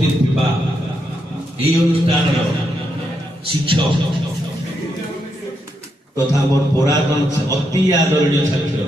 उपस्थित थिबा এই অনুষ্ঠানৰ শিক্ষক তথা মোৰ পুরাতন অতি আদৰণীয় ছাত্ৰ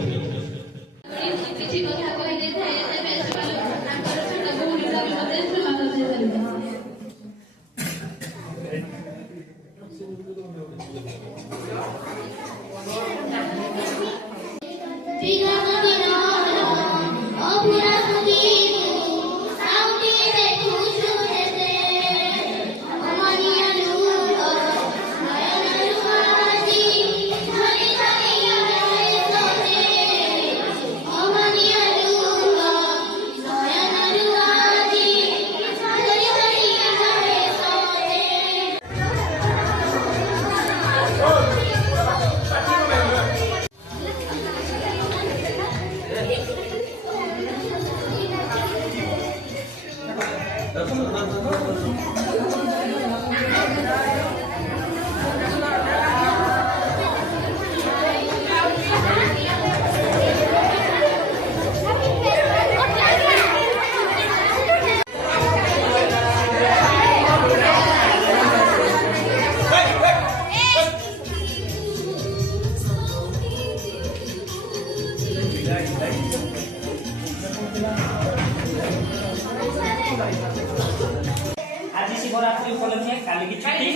आज शिवरात्रि उपलक्षे काली की छुट्टी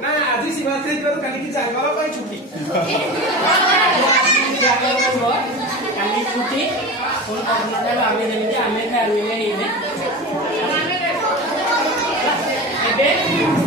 ना आज शिवरात्रि पर काली की जागरण पर छुट्टी काली छुट्टी कोन कर्मचारी आमे जेमिति आमे खाइले हेने एबे